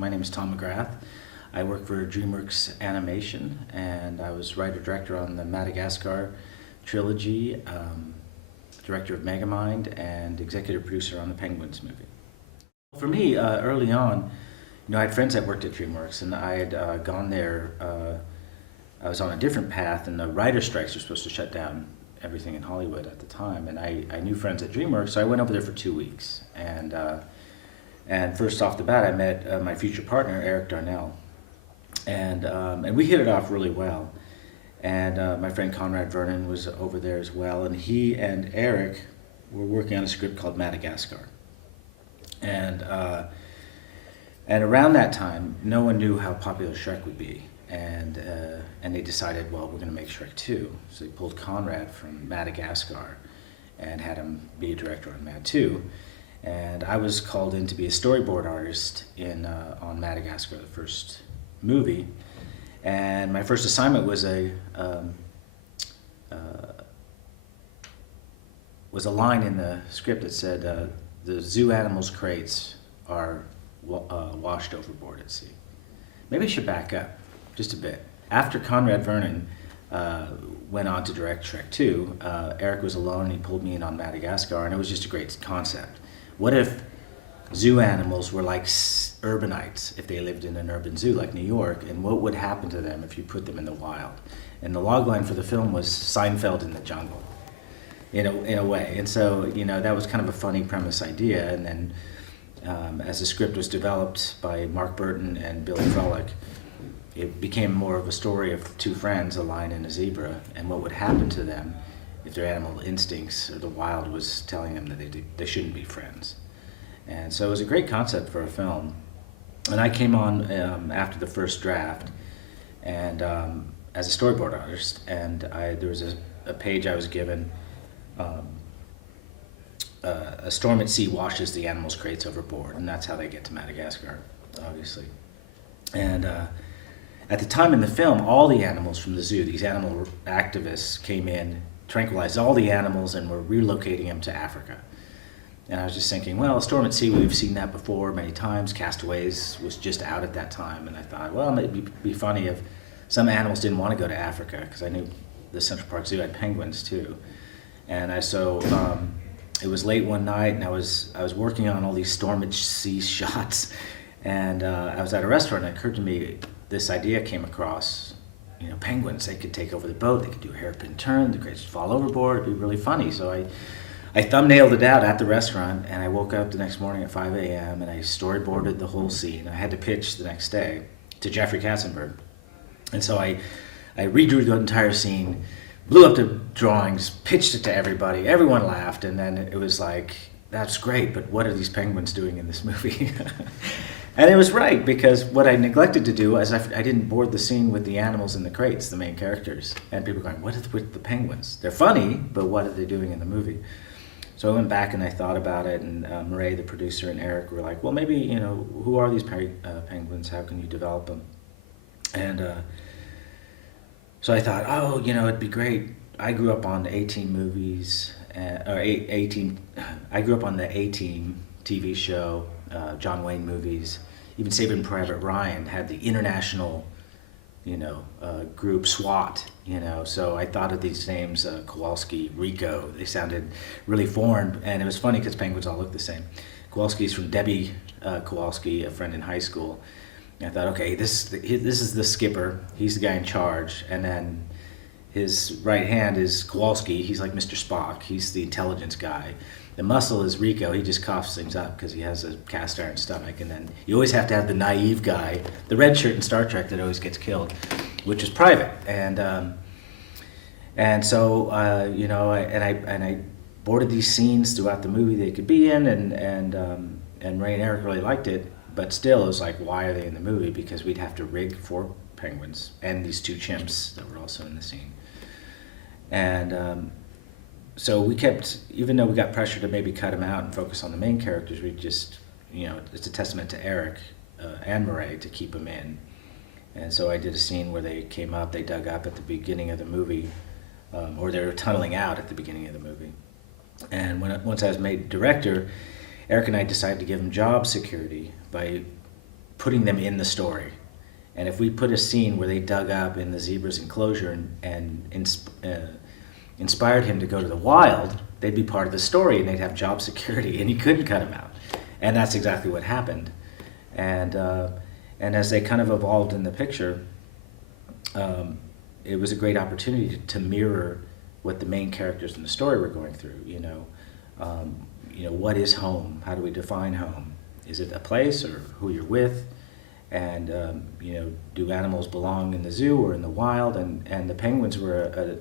My name is Tom McGrath. I work for DreamWorks Animation, and I was writer-director on the Madagascar trilogy, director of Megamind, and executive producer on the Penguins movie. For me, early on, I had friends that worked at DreamWorks, and I had gone there. I was on a different path, and the writer strikes were supposed to shut down everything in Hollywood at the time, and I knew friends at DreamWorks, so I went over there for 2 weeks. And first off the bat, I met my future partner, Eric Darnell, and we hit it off really well. And my friend Conrad Vernon was over there as well, and he and Eric were working on a script called Madagascar. And around that time, no one knew how popular Shrek would be, and they decided, well, we're going to make Shrek 2. So they pulled Conrad from Madagascar and had him be a director on Mad 2. And I was called in to be a storyboard artist on Madagascar, the first movie. And my first assignment was a line in the script that said, the zoo animals' crates are washed overboard at sea. Maybe I should back up just a bit. After Conrad Vernon went on to direct Shrek 2, Eric was alone and he pulled me in on Madagascar, and it was just a great concept. What if zoo animals were like urbanites, if they lived in an urban zoo like New York, and what would happen to them if you put them in the wild? And the logline for the film was Seinfeld in the jungle, in a way. And so, that was kind of a funny premise idea. And then as the script was developed by Mark Burton and Billy Frolick, it became more of a story of two friends, a lion and a zebra, and what would happen to them if their animal instincts or the wild was telling them that they shouldn't be friends. And so it was a great concept for a film. And I came on after the first draft, and as a storyboard artist, and there was a page I was given. A storm at sea washes the animals' crates overboard, and that's how they get to Madagascar, obviously. And at the time in the film, all the animals from the zoo, these animal activists, came in, tranquilized all the animals, and were relocating them to Africa. And I was just thinking, well, a storm at sea, we've seen that before many times. Castaways was just out at that time, and I thought, well, it'd be funny if some animals didn't want to go to Africa, because I knew the Central Park Zoo had penguins too. And it was late one night, and I was working on all these storm at sea shots, and I was at a restaurant, and it occurred to me, this idea came across. Penguins, they could take over the boat, they could do a hairpin turn, the crates would fall overboard, it'd be really funny. So I thumbnailed it out at the restaurant, and I woke up the next morning at 5 a.m. and I storyboarded the whole scene. I had to pitch the next day to Jeffrey Katzenberg. And so I redrew the entire scene, blew up the drawings, pitched it to everybody, everyone laughed, and then it was like, that's great, but what are these penguins doing in this movie? And it was right, because what I neglected to do is I didn't board the scene with the animals in the crates, the main characters. And people were going, what is with the penguins? They're funny, but what are they doing in the movie? So I went back and I thought about it, and Murray, the producer, and Eric were like, well, maybe, who are these penguins? How can you develop them? And so I thought, it'd be great. I grew up on A-Team movies, I grew up on the A-Team TV show, John Wayne movies. Even Saving Private Ryan had the international, group SWAT, So I thought of these names, Kowalski, Rico. They sounded really foreign, and it was funny because penguins all look the same. Kowalski's from Debbie Kowalski, a friend in high school. And I thought, okay, this is the skipper. He's the guy in charge, and then his right hand is Kowalski. He's like Mr. Spock. He's the intelligence guy. The muscle is Rico. He just coughs things up because he has a cast iron stomach. And then you always have to have the naive guy, the red shirt in Star Trek that always gets killed, which is Private. And so I boarded these scenes throughout the movie they could be in, and Ray and Eric really liked it. But still, it was like, why are they in the movie? Because we'd have to rig 4 penguins and these 2 chimps that were also in the scene. And so we kept, even though we got pressure to maybe cut them out and focus on the main characters, we just, it's a testament to Eric and Murray to keep them in. And so I did a scene where they came up, they dug up at the beginning of the movie, or they were tunneling out at the beginning of the movie. And once I was made director, Eric and I decided to give him job security by putting them in the story. And if we put a scene where they dug up in the zebra's enclosure and inspired him to go to the wild, they'd be part of the story and they'd have job security, and he couldn't cut them out. And that's exactly what happened. And as they kind of evolved in the picture, it was a great opportunity to mirror what the main characters in the story were going through. What is home? How do we define home? Is it a place or who you're with? And do animals belong in the zoo or in the wild? And the penguins were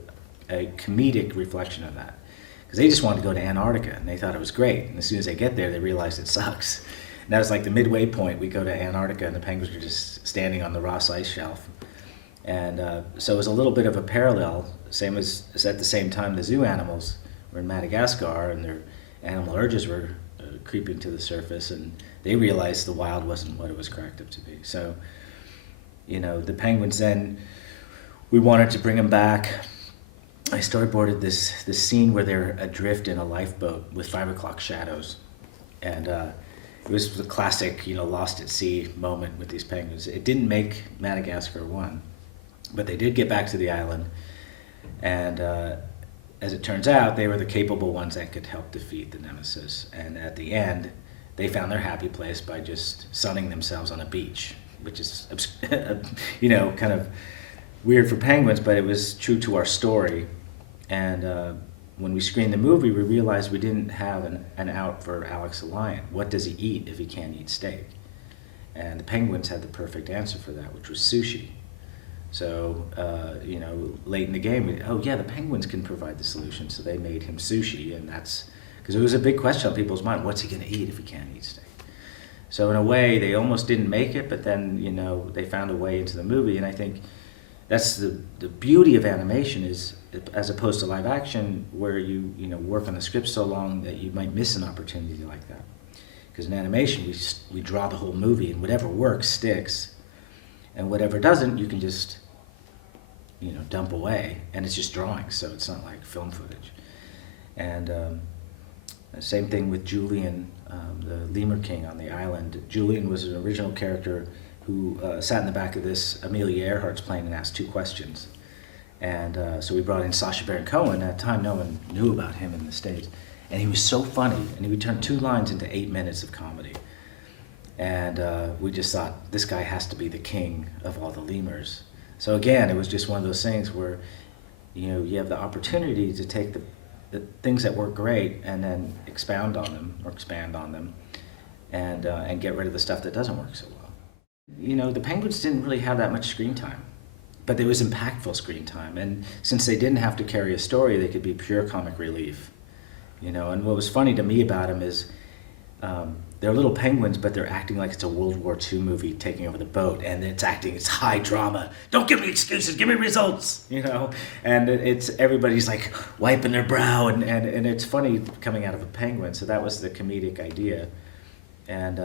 a comedic reflection of that, because they just wanted to go to Antarctica and they thought it was great. And as soon as they get there, they realize it sucks. And that was like the midway point. We go to Antarctica and the penguins are just standing on the Ross ice shelf. And so it was a little bit of a parallel, same as at the same time the zoo animals were in Madagascar and their animal urges were creeping to the surface, and they realized the wild wasn't what it was cracked up to be. So, the penguins then, we wanted to bring them back. I storyboarded this scene where they're adrift in a lifeboat with 5 o'clock shadows. And it was the classic, Lost at Sea moment with these penguins. It didn't make Madagascar 1, but they did get back to the island. And as it turns out, they were the capable ones that could help defeat the nemesis. And at the end, they found their happy place by just sunning themselves on a beach, which is, kind of weird for penguins, but it was true to our story. And when we screened the movie, we realized we didn't have an out for Alex the lion. What does he eat if he can't eat steak? And the penguins had the perfect answer for that, which was sushi. So, late in the game, the penguins can provide the solution. So they made him sushi, and that's because it was a big question on people's mind. What's he going to eat if he can't eat steak? So in a way, they almost didn't make it, but then, they found a way into the movie. And I think that's the beauty of animation is, as opposed to live action, where you work on the script so long that you might miss an opportunity like that. Because in animation, we draw the whole movie, and whatever works sticks. And whatever doesn't, you can just, dump away, and it's just drawing, so it's not like film footage. And same thing with Julian, the lemur king on the island. Julian was an original character who sat in the back of this Amelia Earhart's plane and asked 2 questions. And so we brought in Sacha Baron Cohen. At the time, no one knew about him in the States. And he was so funny, and he would turn 2 lines into 8 minutes of comedy. And we just thought, this guy has to be the king of all the lemurs. So again, it was just one of those things where, you have the opportunity to take the things that work great and then expand on them, and get rid of the stuff that doesn't work so well. The penguins didn't really have that much screen time, but there was impactful screen time. And since they didn't have to carry a story, they could be pure comic relief. And what was funny to me about them is, they're little penguins, but they're acting like it's a World War II movie taking over the boat, and it's high drama. Don't give me excuses, give me results, And everybody's like wiping their brow, and it's funny coming out of a penguin. So that was the comedic idea, and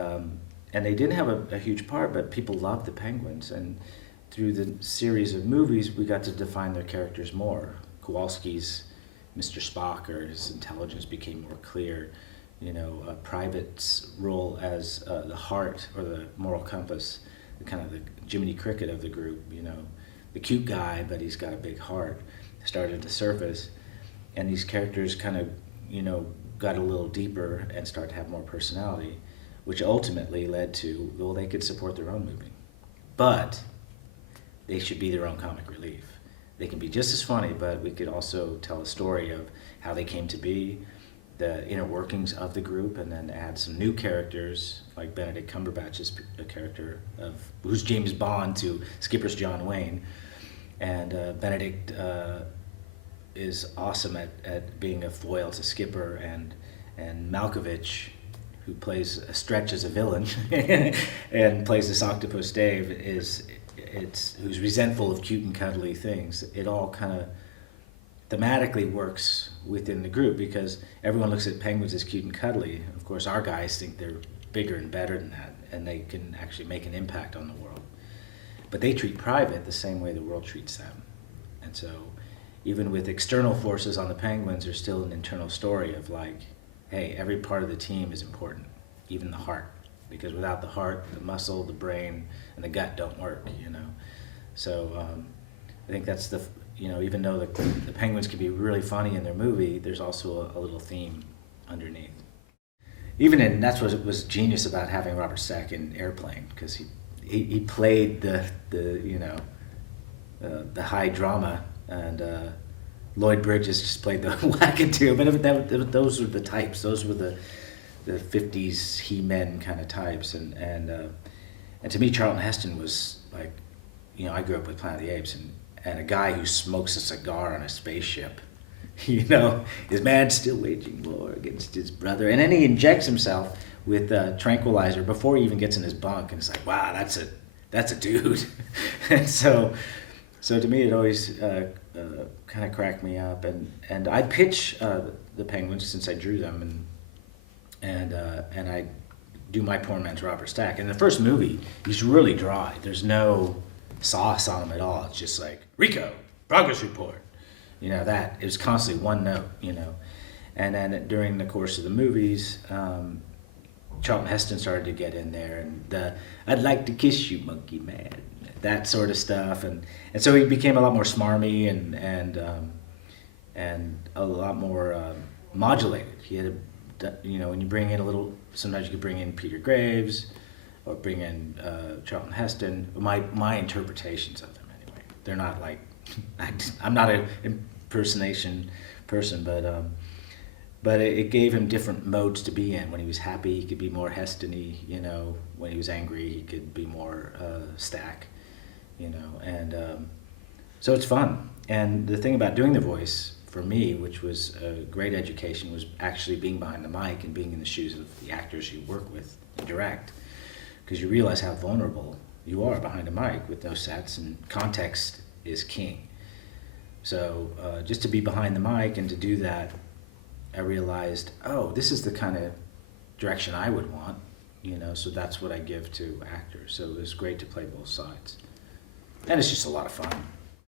they didn't have a huge part, but people loved the penguins, and through the series of movies, we got to define their characters more. Kowalski's Mr. Spock, or his intelligence became more clear. Private's role as the heart or the moral compass, the kind of the Jiminy Cricket of the group, the cute guy, but he's got a big heart, started to surface. And these characters kind of, got a little deeper and started to have more personality, which ultimately led to, they could support their own movie. But they should be their own comic relief. They can be just as funny, but we could also tell a story of how they came to be, the inner workings of the group, and then add some new characters like Benedict Cumberbatch's character, who's James Bond to Skipper's John Wayne. And Benedict is awesome at being a foil to Skipper, and Malkovich, who plays Stretch as a villain and plays this octopus Dave, who's resentful of cute and cuddly things. It all kind of thematically works within the group, because everyone looks at penguins as cute and cuddly. Of course, our guys think they're bigger and better than that, and they can actually make an impact on the world. But they treat Private the same way the world treats them. And so even with external forces on the penguins, there's still an internal story of like, hey, every part of the team is important, even the heart. because without the heart, the muscle, the brain, and the gut don't work, you know. So I think that's even though the penguins can be really funny in their movie, there's also a little theme underneath. That's what was genius about having Robert Stack in Airplane, because he played the high drama, and Lloyd Bridges just played the wackadoo. But those were the types. Those were the '50s He-Men kind of types, and to me, Charlton Heston was like, I grew up with Planet of the Apes, and a guy who smokes a cigar on a spaceship. His man's still waging war against his brother, and then he injects himself with tranquilizer before he even gets in his bunk, and it's like, wow, that's a dude. And so to me, it always kind of cracked me up, and I pitch the penguins since I drew them, and I do my poor man's Robert Stack. In the first movie, he's really dry. There's no sauce on him at all. It's just like, Rico, progress report. That it was constantly one note. And then during the course of the movies, Charlton Heston started to get in there, and I'd like to kiss you, monkey man, that sort of stuff, and so he became a lot more smarmy and a lot more modulated. He had when you bring in sometimes you could bring in Peter Graves or bring in Charlton Heston. My interpretations of them anyway. They're not like I'm not an impersonation person, but it gave him different modes to be in. When he was happy, he could be more Heston-y, when he was angry, he could be more Stack, and so it's fun. And the thing about doing the voice, for me, which was a great education, was actually being behind the mic and being in the shoes of the actors you work with and direct, because you realize how vulnerable you are behind a mic with no sets, and context is king. So just to be behind the mic and to do that, I realized, this is the kind of direction I would want, so that's what I give to actors. So it was great to play both sides. And it's just a lot of fun.